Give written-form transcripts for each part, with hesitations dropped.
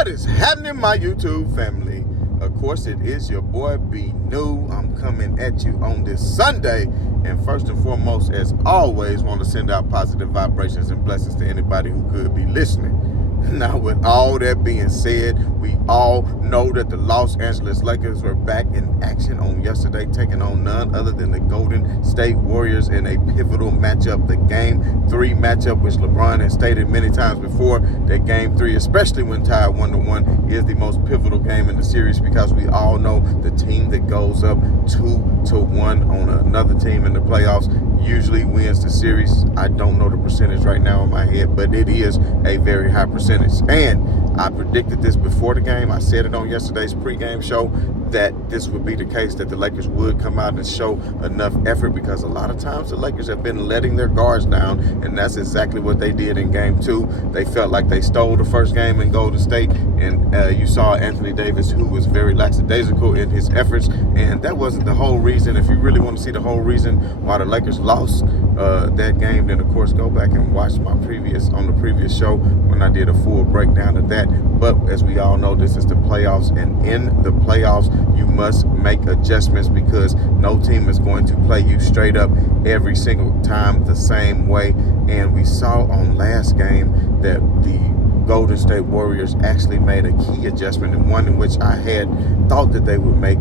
What is happening, my YouTube family? Of course, it is your boy B New. I'm coming at you on this Sunday. And first and foremost, as always, want to send out positive vibrations and blessings to anybody who could be listening. Now, with all that being said, we all know that the Los Angeles Lakers were back in action on yesterday, taking on none other than the Golden State Warriors in a pivotal matchup, the Game 3 matchup, which LeBron has stated many times before, that Game 3, especially when tied 1-1, is the most pivotal game in the series because we all know the team that goes up 2-1 on another team in the playoffs usually wins the series. I don't know the percentage right now in my head, but it is a very high percentage. And I predicted this before the game. I said it on yesterday's pregame show that this would be the case, that the Lakers would come out and show enough effort, because a lot of times the Lakers have been letting their guards down, and that's exactly what they did in Game 2. They felt like they stole the first game in Golden State, and you saw Anthony Davis, who was very lackadaisical in his efforts, and that wasn't the whole reason. If you really want to see the whole reason why the Lakers lost that game, then of course go back and watch my previous show when I did a full breakdown of that. But as we all know, this is the playoffs, and in the playoffs you must make adjustments, because no team is going to play you straight up every single time the same way. And we saw on last game that the Golden State Warriors actually made a key adjustment, and one in which I had thought that they would make,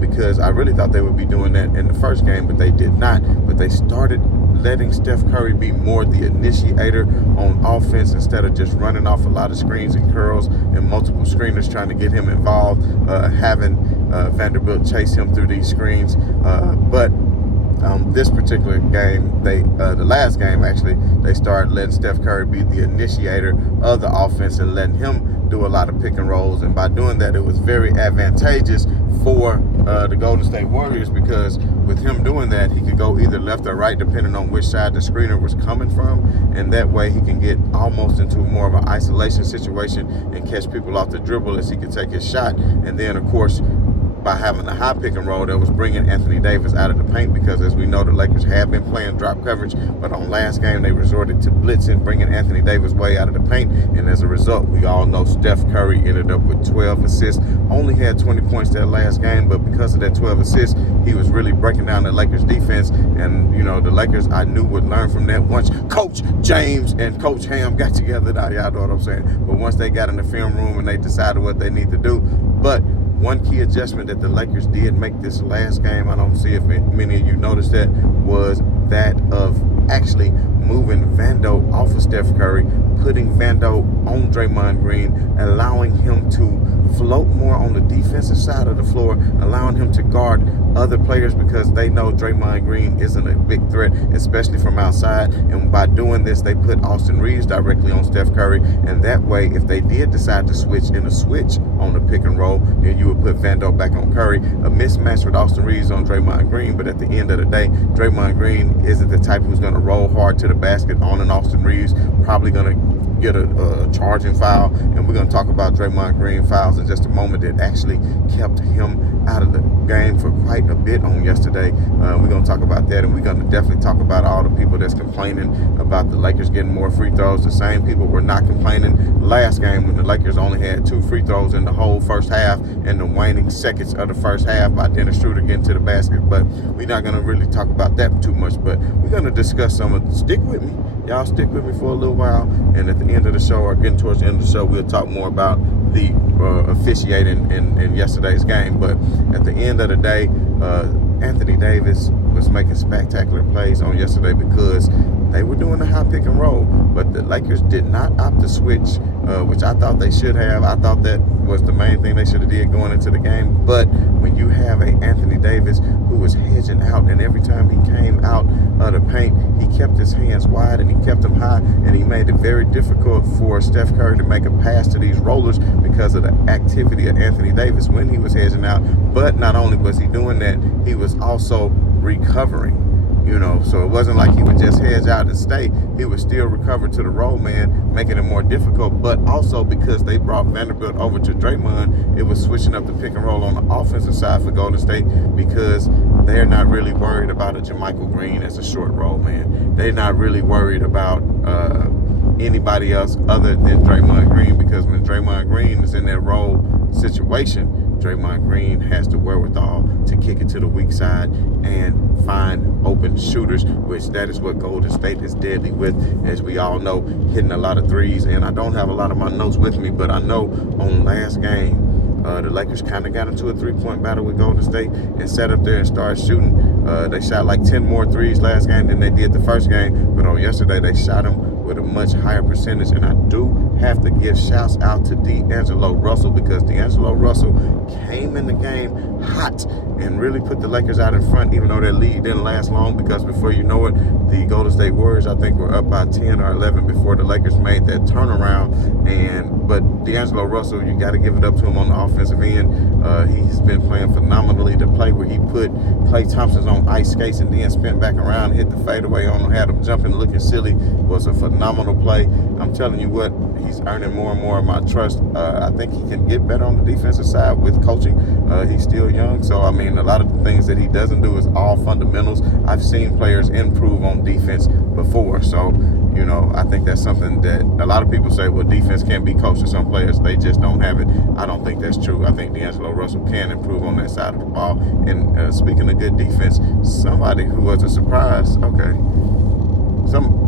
because I really thought they would be doing that in the first game, but they did not. But they started letting Steph Curry be more the initiator on offense, instead of just running off a lot of screens and curls and multiple screeners trying to get him involved, having Vanderbilt chase him through these screens. But this particular game, the last game actually, they started letting Steph Curry be the initiator of the offense and letting him do a lot of pick and rolls. And by doing that, it was very advantageous for the Golden State Warriors, because with him doing that, he could go either left or right depending on which side the screener was coming from, and that way he can get almost into more of an isolation situation and catch people off the dribble as he could take his shot. And then of course, by having a high pick and roll, that was bringing Anthony Davis out of the paint, because as we know, the Lakers have been playing drop coverage, but on last game they resorted to blitzing, bringing Anthony Davis way out of the paint, and as a result, we all know Steph Curry ended up with 12 assists, only had 20 points that last game, but because of that 12 assists, he was really breaking down the Lakers defense. And you know, the Lakers, I knew, would learn from that once Coach James and Coach Ham got together. Now y'all know what I'm saying, but once they got in the film room and they decided what they need to do. But one key adjustment that the Lakers did make this last game, I don't see if many of you noticed that, was that of actually moving Vando off of Steph Curry, putting Vando on Draymond Green, allowing him to float more on the defensive side of the floor, allowing him to guard other players, because they know Draymond Green isn't a big threat, especially from outside. And by doing this, they put Austin Reeves directly on Steph Curry, and that way, if they did decide to switch on the pick and roll, then you would put Vando back on Curry, a mismatch with Austin Reeves on Draymond Green. But at the end of the day, Draymond Green isn't the type who's going to roll hard to the basket on an Austin Reeves, probably going to get a charging foul, and we're going to talk about Draymond Green fouls in just a moment that actually kept him out of the game for quite a bit on yesterday. We're going to talk about that, and we're going to definitely talk about all the people that's complaining about the Lakers getting more free throws. The same people were not complaining last game when the Lakers only had 2 free throws in the whole first half, and the waning seconds of the first half by Dennis Schroeder getting to the basket. But we're not going to really talk about that too much, but we're going to discuss some of, stick with me. Y'all stick with me for a little while, and at the end of the show, or getting towards the end of the show, we'll talk more about the officiating in yesterday's game. But at the end of the day, Anthony Davis was making spectacular plays on yesterday, because they were doing a high pick and roll, but the Lakers did not opt to switch, which I thought they should have. I thought that was the main thing they should have did going into the game. But when you have a Anthony Davis who was hedging out, and every time he came out of the paint, he kept his hands wide and he kept them high, and he made it very difficult for Steph Curry to make a pass to these rollers because of the activity of Anthony Davis when he was hedging out. But not only was he doing that, he was also recovering. You know, so it wasn't like he would just hedge out and stay. He would still recover to the roll man, making it more difficult. But also, because they brought Vanderbilt over to Draymond, it was switching up the pick and roll on the offensive side for Golden State, because they're not really worried about a JaMychal Green as a short roll man. They're not really worried about anybody else other than Draymond Green, because when Draymond Green Green is in that role situation, Draymond Green has the wherewithal to kick it to the weak side and find open shooters, which that is what Golden State is deadly with, as we all know, hitting a lot of threes. And I don't have a lot of my notes with me, but I know on last game, the Lakers kind of got into a three-point battle with Golden State and sat up there and started shooting. They shot like 10 more threes last game than they did the first game, but on yesterday they shot them with a much higher percentage. And I do have to give shouts out to D'Angelo Russell, because D'Angelo Russell came in the game hot and really put the Lakers out in front, even though their lead didn't last long, because before you know it, the Golden State Warriors, I think, were up by 10 or 11 before the Lakers made that turnaround. But D'Angelo Russell, you got to give it up to him on the offensive end. He's been playing phenomenally. The play where he put Klay Thompson on ice skates and then spent back around, hit the fadeaway on him, had him jumping, looking silly, was a phenomenal play. I'm telling you what, he's earning more and more of my trust. I think he can get better on the defensive side with coaching. He's still young, so I mean, a lot of the things that he doesn't do is all fundamentals. I've seen players improve on defense before, so you know, I think that's something that a lot of people say, well, defense can't be coached, to some players they just don't have it. I don't think that's true. I think D'Angelo Russell can improve on that side of the ball. And speaking of good defense, somebody who was a surprise,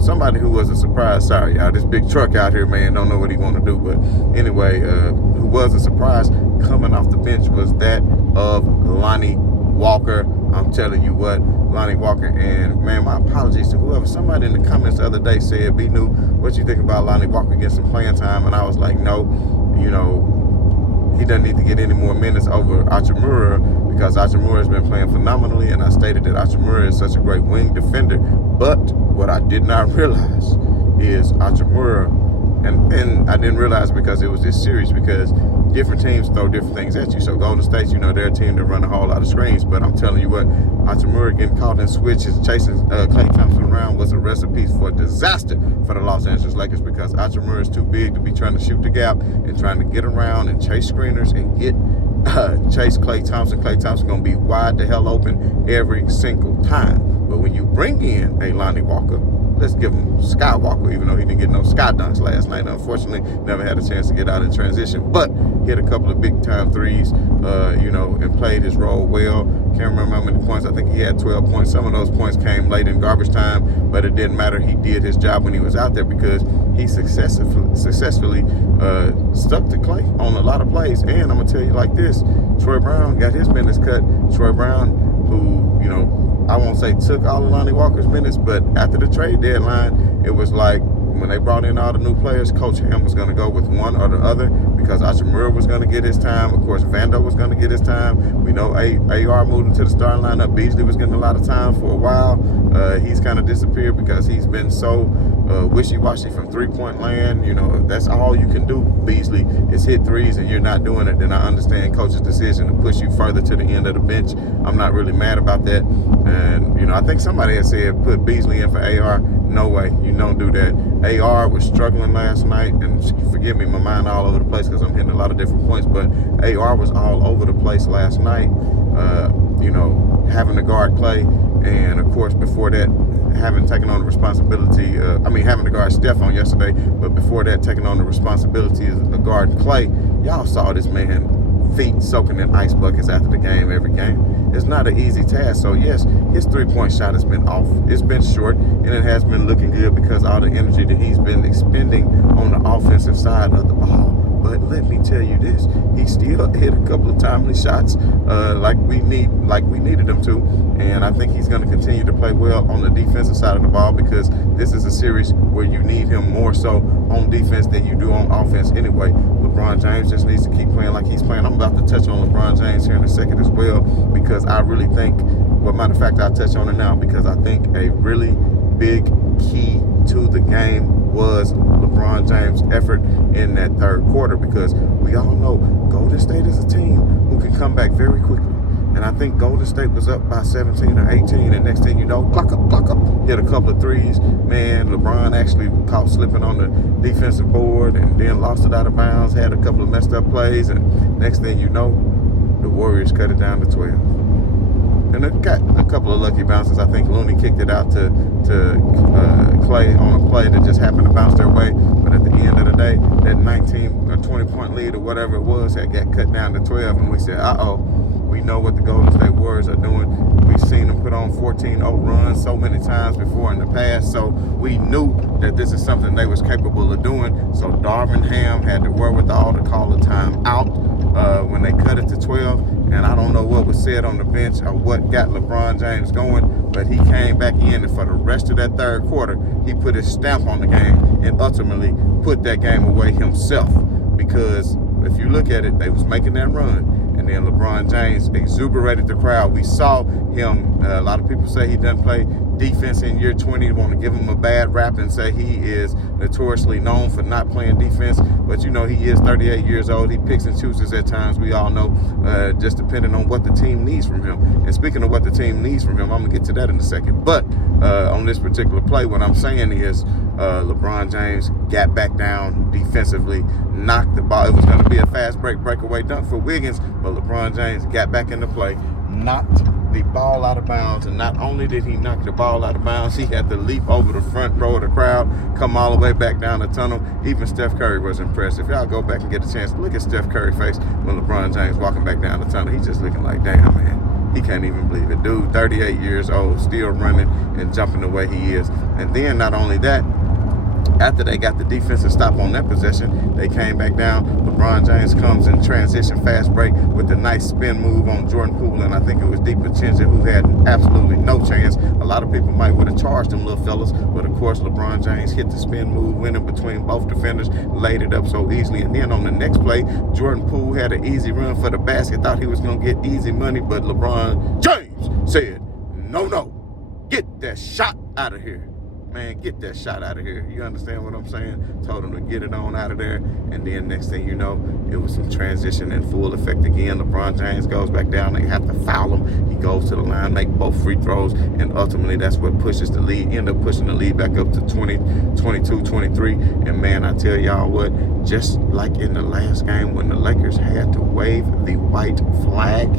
somebody who was a surprise, sorry y'all, this big truck out here, man, don't know what he want to do, but anyway, who was a surprise coming off the bench was that of Lonnie Walker. I'm telling you what, Lonnie Walker, and man, my apologies to whoever, somebody in the comments the other day said, B New, what you think about Lonnie Walker getting some playing time? And I was like, no, you know, he doesn't need to get any more minutes over Hachimura, because Hachimura has been playing phenomenally, and I stated that Hachimura is such a great wing defender. But what I did not realize is Hachimura, and I didn't realize because it was this series, because different teams throw different things at you. So Golden State, you know, they're a team that run a whole lot of screens. But I'm telling you what, Hachimura getting caught in switches, chasing Klay Thompson around was a recipe for disaster for the Los Angeles Lakers, because Hachimura is too big to be trying to shoot the gap and trying to get around and chase screeners and get chase Klay Thompson. Klay Thompson going to be wide the hell open every single time. But when you bring in a Lonnie Walker, let's give him Skywalker, even though he didn't get no sky dunks last night. Unfortunately, never had a chance to get out in transition, but hit a couple of big-time threes, and played his role well. Can't remember how many points. I think he had 12 points. Some of those points came late in garbage time, but it didn't matter. He did his job when he was out there, because he successfully stuck to Klay on a lot of plays. And I'm going to tell you like this, Troy Brown got his minutes cut. Troy Brown, who, I won't say took all of Lonnie Walker's minutes, but after the trade deadline, it was like when they brought in all the new players, Coach Ham was going to go with one or the other, because Hachimura was going to get his time. Of course, Vando was going to get his time. We know AR moved into the starting lineup. Beasley was getting a lot of time for a while. He's kind of disappeared because he's been so wishy-washy from three-point land. If that's all you can do, Beasley, is hit threes, and you're not doing it, then I understand Coach's decision to push you further to the end of the bench. I'm not really mad about that. And, I think somebody had said put Beasley in for AR. No way. You don't do that. AR was struggling last night, and forgive me, my mind all over the place because I'm hitting a lot of different points, but AR was all over the place last night, having to guard Klay, and of course before that, having taken on the responsibility, having to guard Steph on yesterday, but before that, taking on the responsibility of guarding Klay. Y'all saw this man feet soaking in ice buckets after the game, every game. It's not an easy task. So yes, his three-point shot has been off. It's been short, and it has been looking good because all the energy that he's been expending on the offensive side of the ball. But let me tell you this, he still hit a couple of timely shots like we needed him to. And I think he's going to continue to play well on the defensive side of the ball, because this is a series where you need him more so on defense than you do on offense anyway. LeBron James just needs to keep playing like he's playing. I'm about to touch on LeBron James here in a second as well, because I really think, well, matter of fact, I'll touch on it now, because I think a really big key to the game was LeBron James' effort in that third quarter, because we all know Golden State is a team who can come back very quickly. And I think Golden State was up by 17 or 18, and next thing you know, clock up, hit a couple of threes. Man, LeBron actually caught slipping on the defensive board and then lost it out of bounds, had a couple of messed up plays, and next thing you know, the Warriors cut it down to 12. And it got a couple of lucky bounces. I think Looney kicked it out to Klay on a play that just happened to bounce their way. But at the end of the day, that 19 or 20-point 10-point lead or whatever it was had got cut down to 12, and we said, we know what the Golden State Warriors are doing. We've seen them put on 14-0 runs so many times before in the past, so we knew that this is something they was capable of doing. So Darvin Ham had the wherewithal to call a timeout when they cut it to 12, and I don't know what was said on the bench or what got LeBron James going, but he came back in, and for the rest of that third quarter, he put his stamp on the game and ultimately put that game away himself. Because if you look at it, they was making that run, and then LeBron James exuberated the crowd. We saw him, a lot of people say he doesn't play defense in year 20. They want to give him a bad rap and say he is notoriously known for not playing defense. But, you know, he is 38 years old. He picks and chooses at times, we all know, just depending on what the team needs from him. And speaking of what the team needs from him, I'm going to get to that in a second. But on this particular play, what I'm saying is LeBron James got back down defensively, knocked the ball. It was going to be a fast breakaway dunk for Wiggins, but LeBron James got back into play, knocked the ball out of bounds, and not only did he knock the ball out of bounds, he had to leap over the front row of the crowd, come all the way back down the tunnel. Even Steph Curry was impressed. If y'all go back and get a chance to look at Steph Curry's face when LeBron James walking back down the tunnel, he's just looking like, damn, man, he can't even believe it. Dude, 38 years old, still running and jumping the way he is. And then not only that, after they got the defensive stop on that possession, they came back down. LeBron James comes in transition fast break with a nice spin move on Jordan Poole, and I think it was DiVincenzo who had absolutely no chance. A lot of people might would have charged them little fellas, but of course LeBron James hit the spin move, went in between both defenders, laid it up so easily. And then on the next play, Jordan Poole had an easy run for the basket, thought he was going to get easy money, but LeBron James said, no, get that shot out of here. Man, get that shot out of here. You understand what I'm saying? Told him to get it on out of there. And then next thing you know, it was some transition in full effect again. LeBron James goes back down. They have to foul him. He goes to the line, make both free throws. And ultimately, that's what pushes the lead. End up pushing the lead back up to 20, 22, 23. And man, I tell y'all what, just like in the last game when the Lakers had to wave the white flag,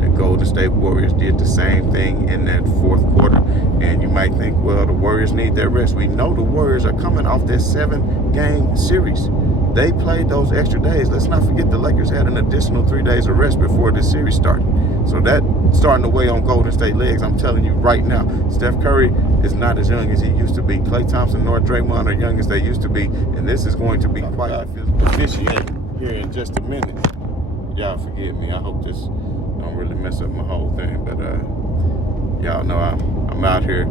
the Golden State Warriors did the same thing in that fourth quarter. And you might think, well, the Warriors need their rest. We know the Warriors are coming off this 7-game series. They played those extra days. Let's not forget the Lakers had an additional 3 days of rest before this series started. So that starting to weigh on Golden State legs. I'm telling you right now, Steph Curry is not as young as he used to be. Klay Thompson nor Draymond are young as they used to be. And this is going to be quite officiating here in just a minute. Y'all forgive me. I hope this don't really mess up my whole thing. But y'all know I'm out here.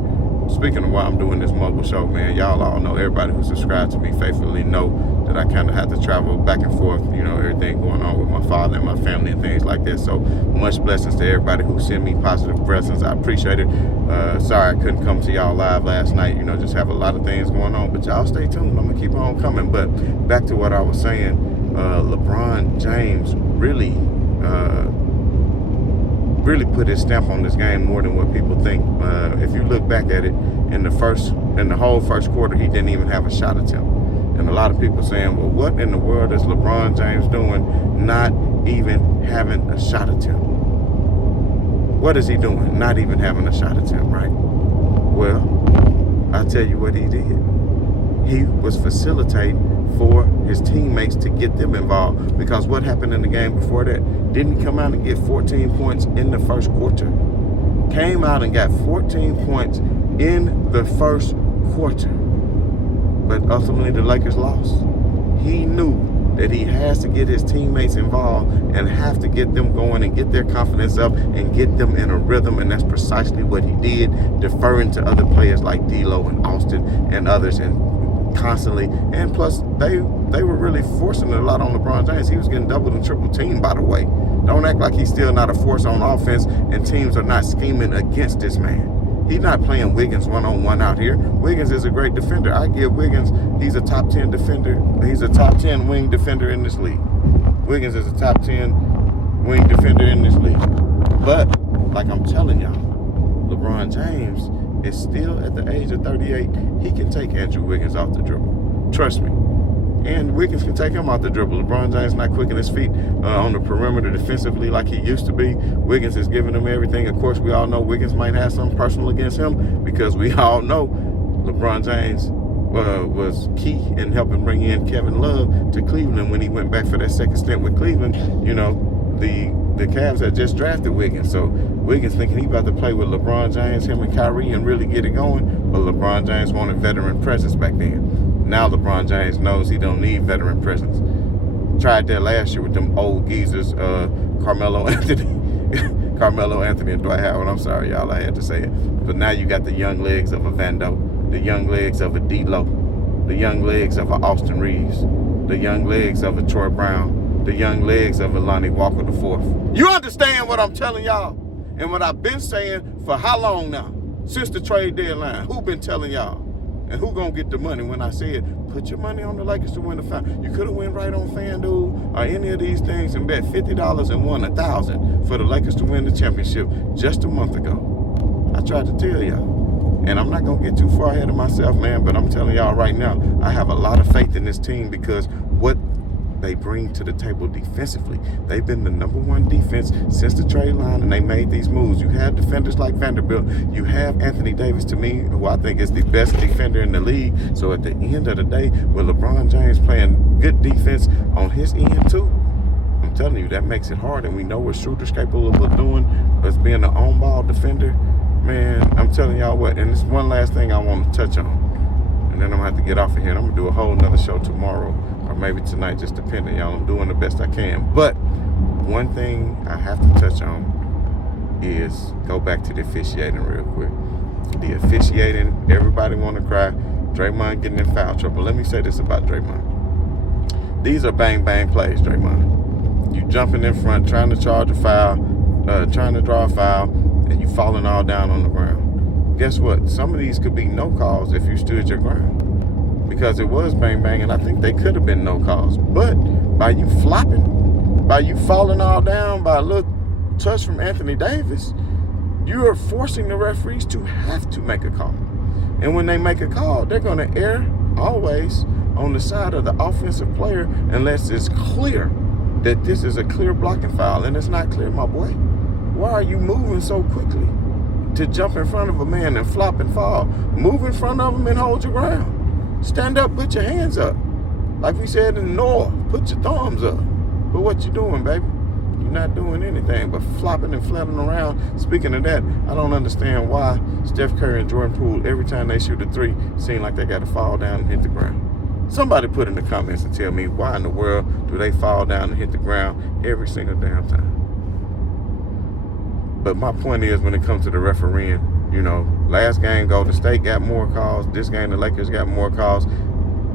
Speaking of why I'm doing this mobile show, man, y'all all know, everybody who subscribed to me faithfully know that I kind of have to travel back and forth, you know, everything going on with my father and my family and things like that. So much blessings to everybody who sent me positive presents. I appreciate it. Sorry I couldn't come to y'all live last night. You know, just have a lot of things going on. But y'all stay tuned. I'm going to keep on coming. But back to what I was saying, LeBron James really put his stamp on this game more than what people think. If you look back at it, in the whole first quarter, he didn't even have a shot attempt. And a lot of people saying, well, what in the world is LeBron James doing not even having a shot attempt? What is he doing not even having a shot attempt, right? Well, I'll tell you what he did. He was facilitating for his teammates to get them involved. Because what happened in the game before that? Didn't he come out and get 14 points in the first quarter? Came out and got 14 points in the first quarter. But ultimately the Lakers lost. He knew that he has to get his teammates involved and have to get them going and get their confidence up and get them in a rhythm. And that's precisely what he did, deferring to other players like D'Lo and Austin and others, and constantly. And plus, they were really forcing it a lot on LeBron James. He was getting doubled and triple teamed, by the way. Don't act like he's still not a force on offense and teams are not scheming against this man. He's not playing Wiggins one-on-one out here. Wiggins is a great defender. I give Wiggins, he's a top 10 defender. He's a top 10 wing defender in this league. Wiggins is a top 10 wing defender in this league. But, like I'm telling y'all, LeBron James is still at the age of 38. He can take Andrew Wiggins off the dribble. Trust me. And Wiggins can take him off the dribble. LeBron James not quick in his feet on the perimeter defensively like he used to be. Wiggins is giving him everything. Of course, we all know Wiggins might have something personal against him because we all know LeBron James was key in helping bring in Kevin Love to Cleveland when he went back for that second stint with Cleveland. The Cavs had just drafted Wiggins, so Wiggins thinking he about to play with LeBron James, him and Kyrie, and really get it going. But LeBron James wanted veteran presence back then. Now LeBron James knows he don't need veteran presence. Tried that last year with them old geezers, Carmelo Anthony and Dwight Howard. I'm sorry, y'all, I had to say it. But now you got the young legs of a Vando, the young legs of a D-Lo, the young legs of a Austin Reeves, the young legs of a Troy Brown, the young legs of a Lonnie Walker IV. You understand what I'm telling y'all? And what I've been saying for how long now? Since the trade deadline. Who been telling y'all? And who gonna get the money when I said, put your money on the Lakers to win the final? You could have went right on FanDuel or any of these things and bet $50 and won $1,000 for the Lakers to win the championship just a month ago. I tried to tell y'all. And I'm not gonna get too far ahead of myself, man, but I'm telling y'all right now, I have a lot of faith in this team because what they bring to the table defensively. They've been the number one defense since the trade line, and they made these moves. You have defenders like Vanderbilt. You have Anthony Davis, to me, who I think is the best defender in the league. So at the end of the day, with LeBron James playing good defense on his end too, I'm telling you, that makes it hard. And we know what Schroeder's capable of doing as being an on-ball defender. Man, I'm telling y'all what, and this one last thing I want to touch on, and then I'm going to have to get off of here, and I'm going to do a whole nother show tomorrow, or maybe tonight, just depending, y'all. I'm doing the best I can. But one thing I have to touch on is go back to the officiating real quick. The officiating, everybody want to cry. Draymond getting in foul trouble. Let me say this about Draymond. These are bang-bang plays, Draymond. You jumping in front, trying to charge a foul, trying to draw a foul, and you falling all down on the ground. Guess what? Some of these could be no calls if you stood your ground. Because it was bang-bang, and I think they could have been no calls. But by you flopping, by you falling all down, by a little touch from Anthony Davis, you are forcing the referees to have to make a call. And when they make a call, they're going to err always on the side of the offensive player unless it's clear that this is a clear blocking foul. And it's not clear, my boy. Why are you moving so quickly to jump in front of a man and flop and fall? Move in front of him and hold your ground. Stand up, put your hands up. Like we said in the North, put your thumbs up. But what you doing, baby? You're not doing anything but flopping and flapping around. Speaking of that, I don't understand why Steph Curry and Jordan Poole, every time they shoot a three, seem like they got to fall down and hit the ground. Somebody put in the comments and tell me why in the world do they fall down and hit the ground every single damn time. But my point is, when it comes to the refereeing, last game Golden State got more calls. This game the Lakers got more calls.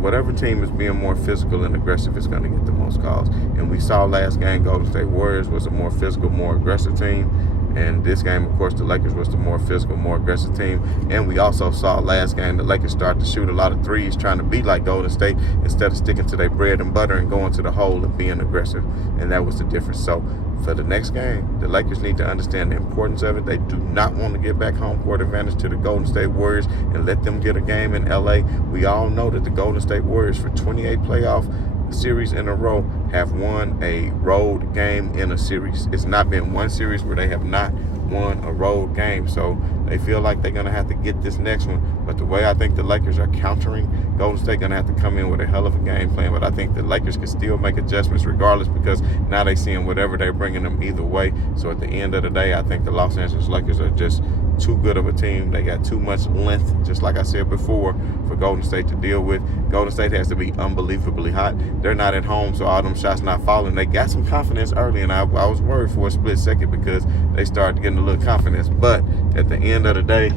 Whatever team is being more physical and aggressive is going to get the most calls. And we saw last game Golden State Warriors was a more physical, more aggressive team. And this game, of course, the Lakers was the more physical, more aggressive team. And we also saw last game the Lakers start to shoot a lot of threes, trying to be like Golden State instead of sticking to their bread and butter and going to the hole and being aggressive. And that was the difference. So for the next game, the Lakers need to understand the importance of it. They do not want to get back home court advantage to the Golden State Warriors and let them get a game in L.A. We all know that the Golden State Warriors for 28 playoff series in a row have won a road game in a series. It's not been one series where they have not won a road game. So they feel like they're going to have to get this next one. But the way I think the Lakers are countering, Golden State going to have to come in with a hell of a game plan. But I think the Lakers can still make adjustments regardless, because now they seeing whatever they're bringing them either way. So at the end of the day, I think the Los Angeles Lakers are just too good of a team. They got too much length, just like I said before, for Golden State to deal with. Golden State has to be unbelievably hot. They're not at home, so all them shots not falling. They got some confidence early, and I was worried for a split second because they started getting a little confidence. But at the end of the day,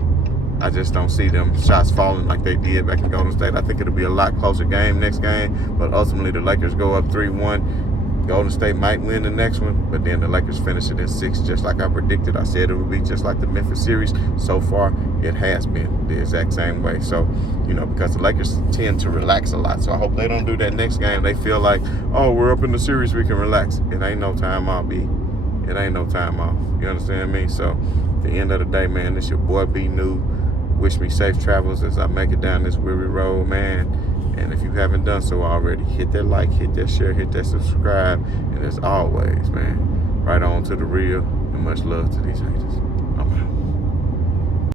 I just don't see them shots falling like they did back in Golden State. I think it'll be a lot closer game next game, but ultimately the Lakers go up 3-1. Golden State might win the next one, but then the Lakers finish it in 6, just like I predicted. I said it would be just like the Memphis series. So far, it has been the exact same way. So, because the Lakers tend to relax a lot. So I hope they don't do that next game. They feel like, oh, we're up in the series, we can relax. It ain't no time off, B. It ain't no time off. You understand me? So at the end of the day, man, it's your boy B New. Wish me safe travels as I make it down this weary road, man. And if you haven't done so already, hit that like, hit that share, hit that subscribe. And as always, man, right on to the real, and much love to these haters.